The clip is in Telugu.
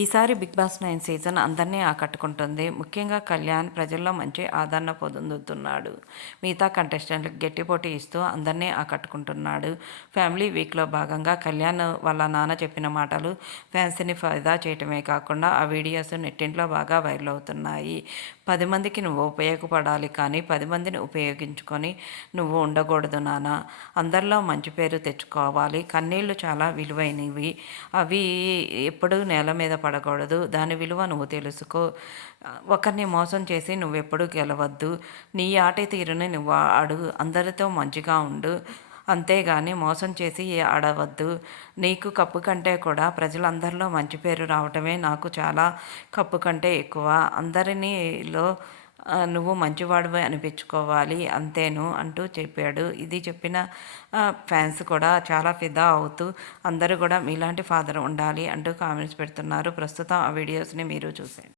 ఈసారి 'బిగ్ బాస్ 9' సీజన్ అందరినీ ఆకట్టుకుంటుంది. ముఖ్యంగా కళ్యాణ్ ప్రజల్లో మంచి ఆదరణ పొందుతున్నాడు. మిగతా కంటెస్టెంట్లకు గట్టి పోటీ ఇస్తూ అందరినీ ఆకట్టుకుంటున్నాడు. ఫ్యామిలీ వీక్‌లో భాగంగా కళ్యాణ్ వాళ్ళ నాన్న చెప్పిన మాటలు ఫ్యాన్స్‌ని ఫిదా చేయటమే కాకుండా ఆ వీడియోస్ నెట్టింట్లో బాగా వైరల్ అవుతున్నాయి. 10 మందికి నువ్వు ఉపయోగపడాలి కానీ 10 మందిని ఉపయోగించుకొని నువ్వు ఉండకూడదు నాన్న. అందరిలో మంచి పేరు తెచ్చుకోవాలి. కన్నీళ్లు చాలా విలువైనవి. అవి ఎప్పుడూ నేల మీద పడకూడదు. దాని విలువ నువ్వు తెలుసుకో. ఒకరిని మోసం చేసి నువ్వెప్పుడూ గెలవద్దు. నీ ఆట తీరుని నువ్వు ఆడు. అందరితో మంచిగా ఉండు. అంతేగాని మోసం చేసి ఆడవద్దు. నీకు కప్పు కంటే కూడా ప్రజలందరిలో మంచి పేరు రావటమే నాకు చాలా కప్పు కంటే ఎక్కువ. అందరిలో నువ్వు మంచివాడివే అనిపించుకోవాలి అంతేను అంటూ చెప్పాడు. ఇది చెప్పిన ఫ్యాన్స్ కూడా చాలా ఫిదా అవుతూ అందరూ కూడా మీలాంటి ఫాదర్ ఉండాలి అంటూ కామెంట్స్ పెడుతున్నారు. ప్రస్తుతం ఆ వీడియోస్‌ని మీరు చూసేయండి.